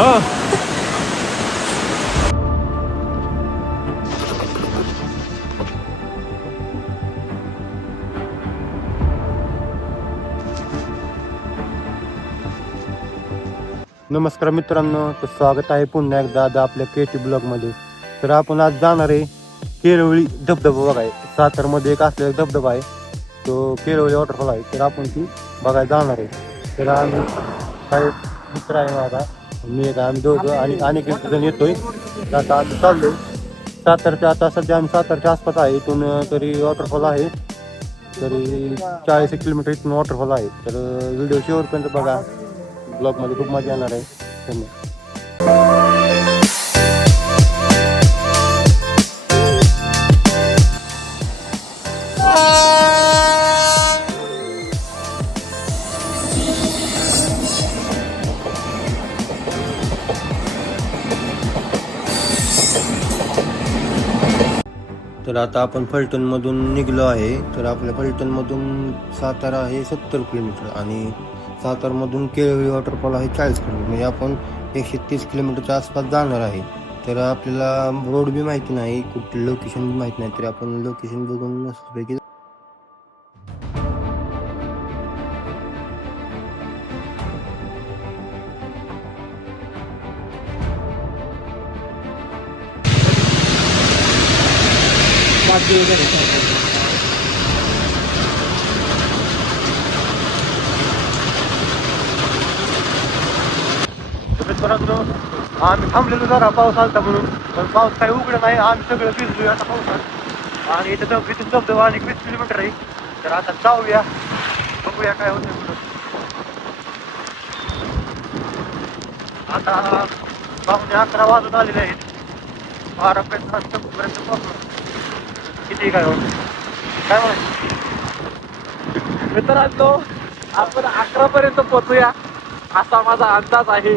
हो. नमस्कार मित्रांनो, तर स्वागत आहे पुन्हा एकदा आता आपल्या केटी ब्लॉगमध्ये. तर आपण आज जाणार आहे केळवळी धबधबा बघाय. सातारमध्ये एक असलेला धबधबा आहे, तो केळवळी वॉटरफॉल आहे. तर आपण ती बघायला जाणार आहे. तर आम्ही काही मित्र आहे माझा, मी एक आम्ही दोघं आणि अनेक जण येतोय. तर आता चाललोय सातारच्या. आता सध्या आम्ही सातारच्या आसपास आहे. इथून तरी वॉटरफॉल आहे तरी 40 किलोमीटर इथून वॉटरफॉल आहे. तर व्हिडिओ शेवटपर्यंत बघा, ब्लॉगमध्ये खूप मजा येणार आहे. धन्यवाद. तर आता आपण फलटणमधून निघलो आहे. तर आपल्या फलटणमधून सातारा आहे 70 किलोमीटर आणि सातारमधून केळवळी वॉटरफॉल आहे 40 किलोमीटर. म्हणजे आपण 130 किलोमीटरच्या आसपास जाणार आहे. तर आपल्याला रोड बी माहिती नाही, कुठलं लोकेशन बी माहिती नाही, तरी आपण लोकेशन बघून मस्तपैकी मित्रांनो, आम्ही थांबलेलो जरा पाऊस आलता म्हणून, पण पाऊस काही उघडं नाही. आम्ही सगळं भिजलोय आता पावसात आणि इथं धबधबा आणि 20 किलोमीटर आहे. तर आता जाऊया, बघूया काय होतं पुढं. आता 11:15 वाजत आलेले आहेत. 12पर्यंत पोहोचलो. किती काय होतं काय म्हणायचं मित्रांनो, आपण 11 पर्यंत पोहोचूया असा माझा अंदाज आहे.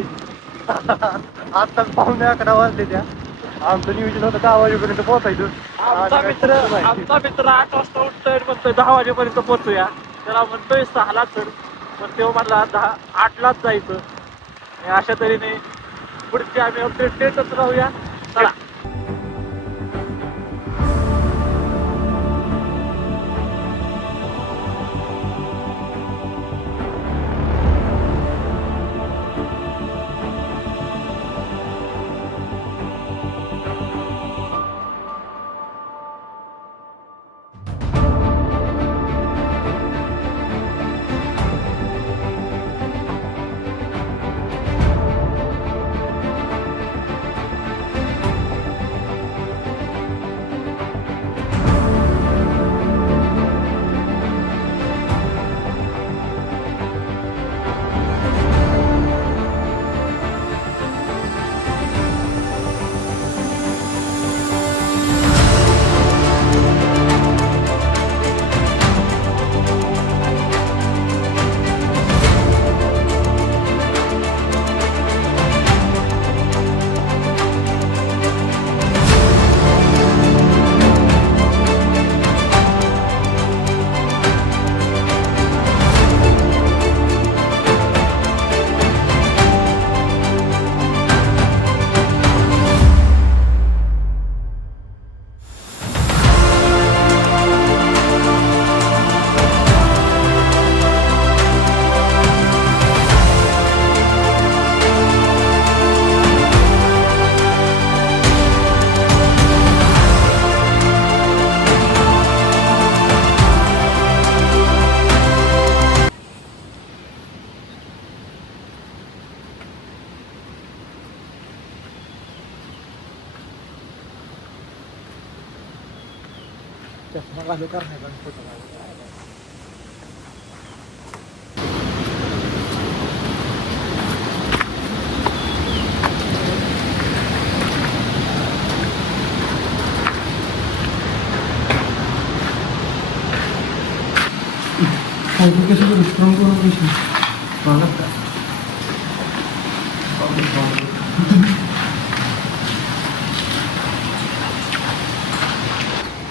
आत्ताच 11:15 वाजले. त्या आमचं नियोजन होतं 10 वाजेपर्यंत पोहोचायचं. आमचा मित्र 8 वाजता उठतोय, म्हणतोय 10 वाजेपर्यंत पोहोचूया. त्याला म्हणतोय 6ला चढ, पण तेव्हा मला 8लाच जायचं. आणि अशा तऱ्हेने पुढचे आम्ही अपडेट देतच राहूया. चला.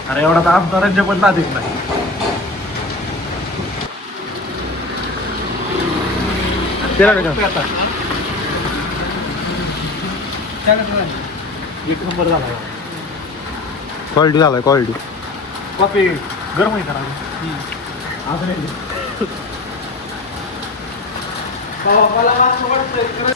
अरे एवढा तर आमदारांच्या पण नादिक नाही. तेरा का एक नंबर झाला क्वालिटी झालाय क्वालिटी. कॉफी गरम आहे का अजून मला असं वाटतंय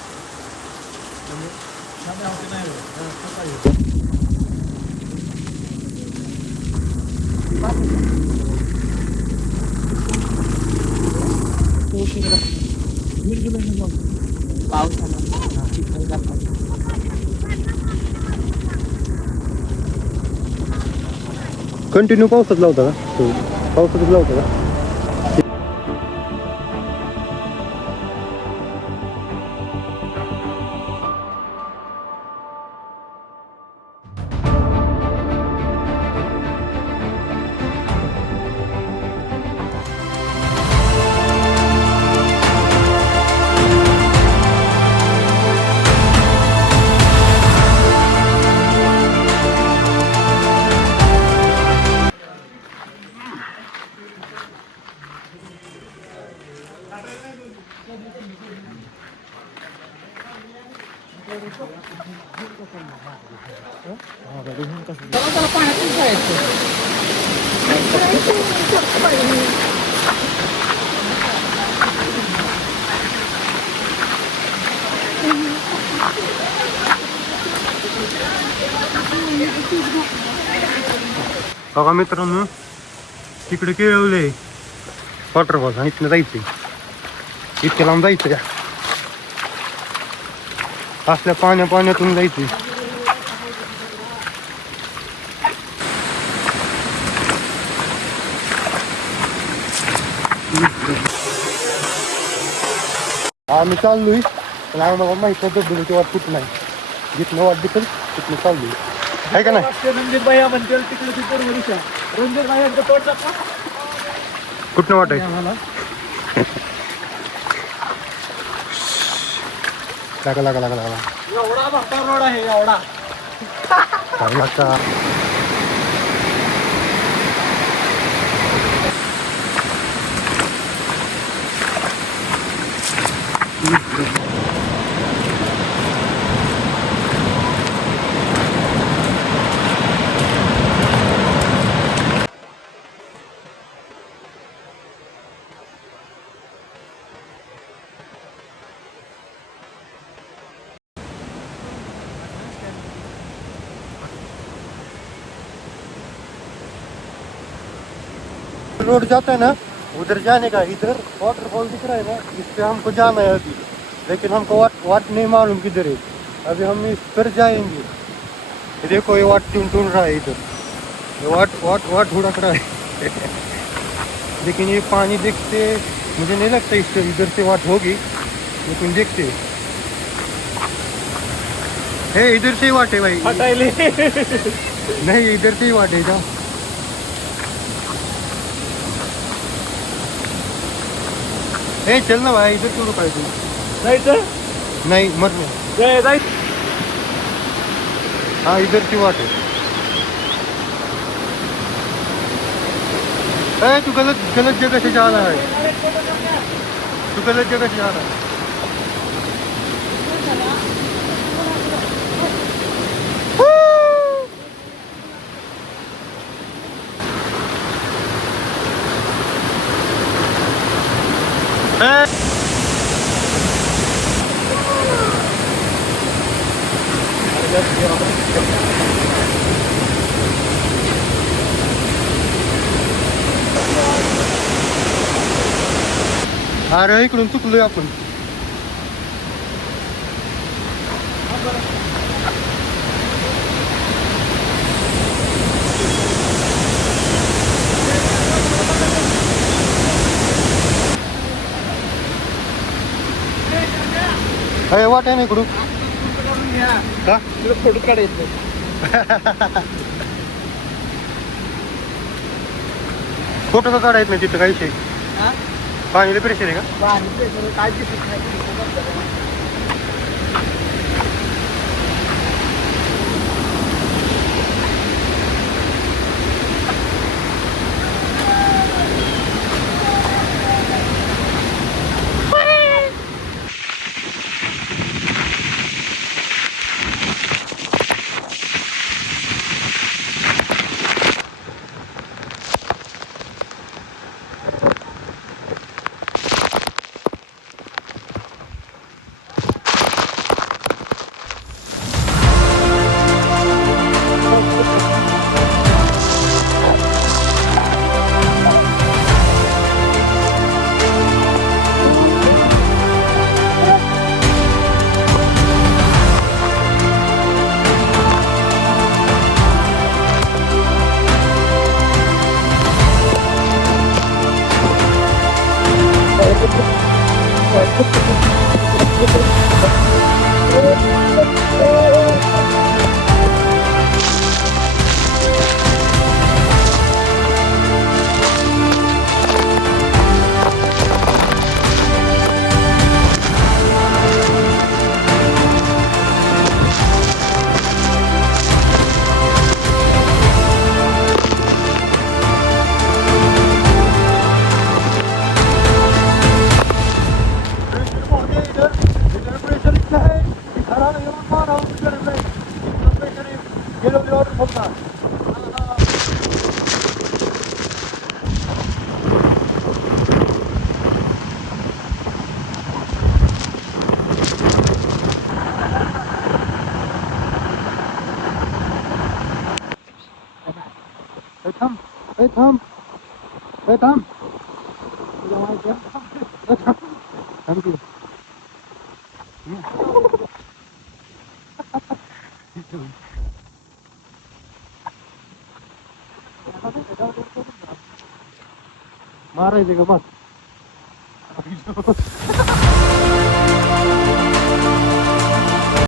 कंटिन्यू पावसात लावता का हो. पावसातच लावता का? बघा मित्रांनो, तिकडे केळवले वॉटरफॉल आणि इथनं जायचंय. इतक्या लांब जायचं का? असल्या पाण्यातून जायचंय. आम्ही चाललोय पण आम्हाला माहित आहे धबधब्याची वाट कुठं नाही. जिथनं वाट दिसेल तिथनं चाललोय. आहे का नाही? रणजित भाई म्हणते तिकडे ती पूर्व दिशा. रणजित भाई तोड टाका कुठनं वाट आहे? लागा. एवढा मोठा रोड आहे एवढा. रोड जाता है ना, उधर जाने का. इधर वाटरफॉल दिख रहा है ना, इस पे हमको जाना है अभी. लेकिन हमको वाट नहीं मालूम किधर है. अभी हम इस पर जाएंगे. ये देखो ये वाट ढूंढ रहा है इधर. ये वाट ढूंढ रहा है. लेकिन ये पानी देखते मुझे नहीं लगता इससे इधर से वाट होगी. लेकिन देखते है इधर से ही वाट है भाई. हटायली नहीं इधर से ही वाट है. जाओ ए चल ना भाई, इधर क्यों रुका है तू? जायचं नहीं मत नहीं. जायचं. हाँ इधर की वाट है. तू गलत जगह से जा रहा है. तू गलत जगह से जा रहा है. अरे इकडून चुकलोय आपण. अरे वाट आहे ना इकडून का? फोटो काढायचं. फोटो का काढायचं नाही तिथं काही विषय. पाणी प्रेशर आहे का? काय दिसत नाही. हो का? थांब थांब थांब तुला माहिती आहे? थांब की. मारायचे का बघ